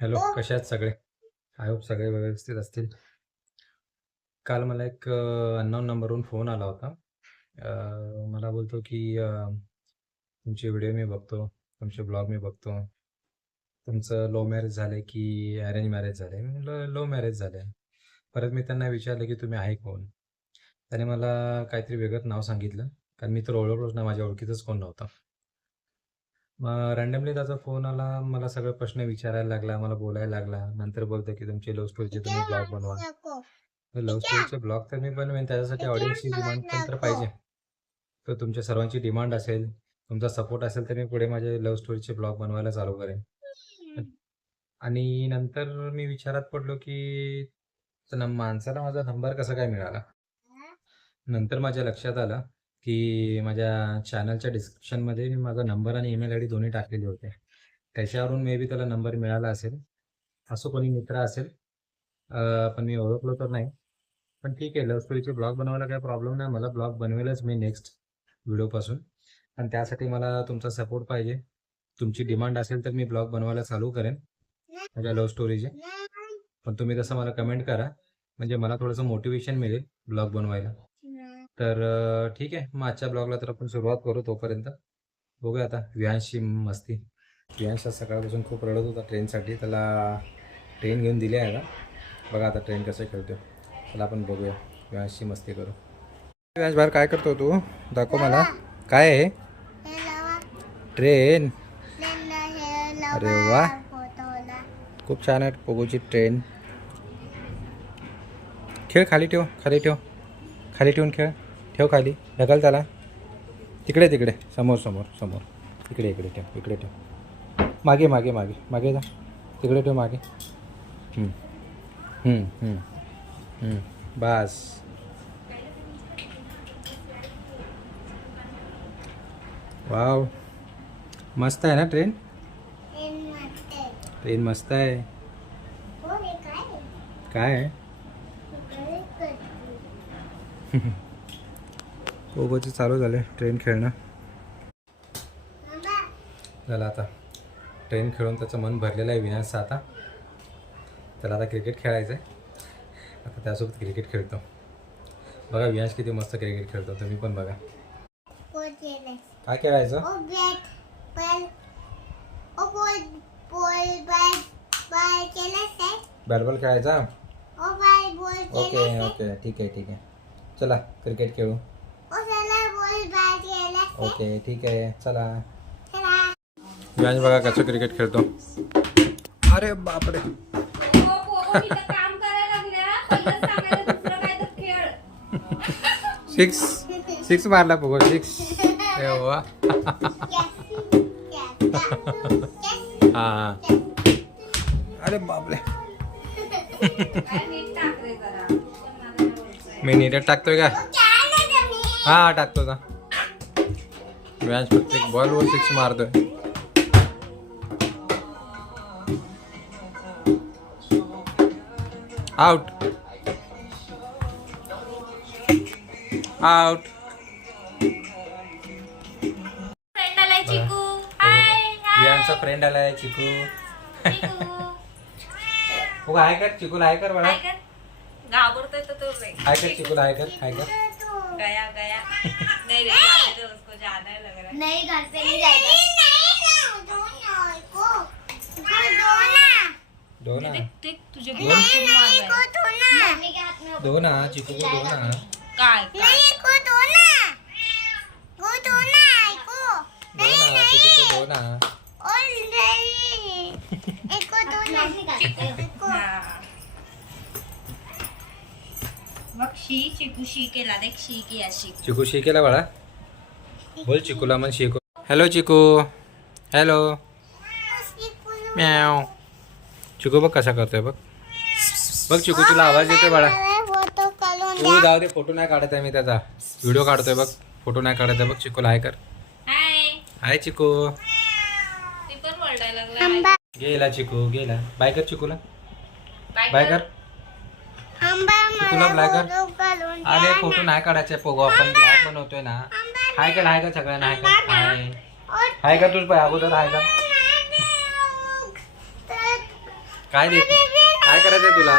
Hello कसे आहेत सगळे? आय होप सगळे व्यवस्थित असतील. काल मला एक अननोन नंबरवरून फोन आला होता. मला बोलतो की तुमचे व्हिडिओ मी बघतो तुमचे ब्लॉग मी बघतो. तुमचं लव्ह मॅरेज झालं की अरेंज मॅरेज झालं मी म्हटलं लव्ह मॅरेज झालं परत मी त्यांना विचारलं की तुम्ही आहे कोण? त्याने मला काहीतरी वेगळंच नाव सांगितलं. कारण मी तर ओळखलोच ना माझ्या ओळखीतच कोण नव्हतं. मग रँडमली त्याचा फोन आला मला सगळे प्रश्न विचारायला लागला मला बोलायला लागला. नंतर बोलतो की तुमचे लव्ह स्टोरीचे तुम्ही ब्लॉग बनवा. लव्ह स्टोरीचे ब्लॉग तर मी बनवेन त्याच्यासाठी ऑडियन्सची डिमांड पण तर पाहिजे. तर तुमच्या सर्वांची डिमांड असेल तुमचा सपोर्ट असेल तर मी पुढे माझे लव्ह स्टोरीचे ब्लॉग बनवायला चालू करेन. आणि नंतर मी विचारात पडलो की माणसाला माझा नंबर कसा काय मिळाला? नंतर माझ्या लक्षात आलं की माझ्या चॅनलच्या डिस्क्रिप्शनमध्ये मी माझा नंबर आणि ईमेल आय डी दोन्ही टाकलेले होते. त्याच्यावरून मे बी त्याला नंबर मिळाला असेल. असं कोणी मित्र असेल पण मी ओळखलो तर नाही. पण ठीक आहे लव्ह स्टोरीचे ब्लॉग बनवायला काही प्रॉब्लेम नाही. मला ब्लॉग बनवेलच मी नेक्स्ट व्हिडिओपासून आणि त्यासाठी मला तुमचा सपोर्ट पाहिजे. तुमची डिमांड असेल तर मी ब्लॉग बनवायला चालू करेन. माझ्या लव्ह स्टोरीचे पण तुम्ही तसं मला कमेंट करा. म्हणजे मला थोडंसं मोटिवेशन मिळेल ब्लॉग बनवायला. तर ठीक आहे. मग आजच्या ब्लॉगला तर आपण सुरुवात करू तोपर्यंत. बघूया आता. विहांशी मस्ती. विहांश आज सकाळपासून खूप रडत होता ट्रेनसाठी. त्याला ट्रेन घेऊन दिली आहे का बघा आता ट्रेन कसं खेळतो त्याला आपण बघूया. विहांशी मस्ती करू. विहांश बाहेर काय करतो तू? दाखव मला. काय आहे ट्रेन. अरे वा. खूप छान आहे पोगोची ट्रेन. खेळ खाली ठेव. खाली ठेव. खाली ठेवून खेळ. ठेव खाली. ढकल त्याला. तिकडे तिकडे. समोर समोर समोर. इकडे इकडे ठेव इकडे ठेव. मागे मागे मागे. मागे जा. तिकडे ठेव मागे. हम्म. हम्म, हम्म, हम्म. बस. वाव. मस्त आहे ना ट्रेन? ट्रेन मस्त आहे. काय? आहे? पोगोचे चालू झाले ट्रेन खेळणं. झालं आता ट्रेन खेळून त्याचं मन भरलेलं आहे विनाशचं आता. त्याला आता क्रिकेट खेळायचं आहे आता त्यासोबत क्रिकेट खेळतो. बघा विनाश किती मस्त क्रिकेट खेळतो तुम्ही पण बघा. काय खेळायचं? बॅट बॉल खेळायचा. ओके ओके ठीक आहे ठीक आहे. चला क्रिकेट खेळू. ओके ठीक आहे. चला. विनाश बघा कसं क्रिकेट खेळतो. अरे बापरे. सिक्स सिक्स मारला पोगो सिक्स हा अरे बापरे. मी नीटच टाकतोय का? हा टाकतो का व्याज प्रत्येक बॉलवर सिक्स मारतोय. आउट आउट फ्रेंड आलाय चिकू. हाय वियांचा फ्रेंड आलाय चिकू. हो हाय कर चिकूला हाय कर बळा. हाय कर. घाबरतोय तो तो हाय कर चिकूला हाय कर हाय कर. गया गया। नहीं रे जाने दो उसको जाना है लग रहा है। नहीं घर पे नहीं जाएगा। दो ना देख तुझे बोल. खूप मार रहा है। मम्मी के हाथ में दो ना चिकू को दो ना काय काय दो ना चिकू को दो ना हा. बघ शी चिकू शी केला देख शी की अशी चिकू शिकेला बाळा. बोल चिकूला मग शिकू हॅलो चिकू. हॅलो म्याव. चिकू बघ कसा करतोय बघ. बघ चिकू तुला आवाज येतोय बाळा. तू जाऊ दे फोटो नाही काढत आहे मी त्याचा. व्हिडिओ काढतोय बघ. फोटो नाही काढत आहे बघ. चिकूला हाय कर. हाय. हाय चिकू. गेला चिकू गेला. बाय कर चिकूला. बाय कर. कर अरे फोटो नाही काढायचे पोगो. आपण ब्लॉग बनवतोय ना. हाय कर हाय कर सगळ्यांना हाय. कर हाय हाय कर तुझ अगोदर हाय कर काय देत काय करायचंय तुला?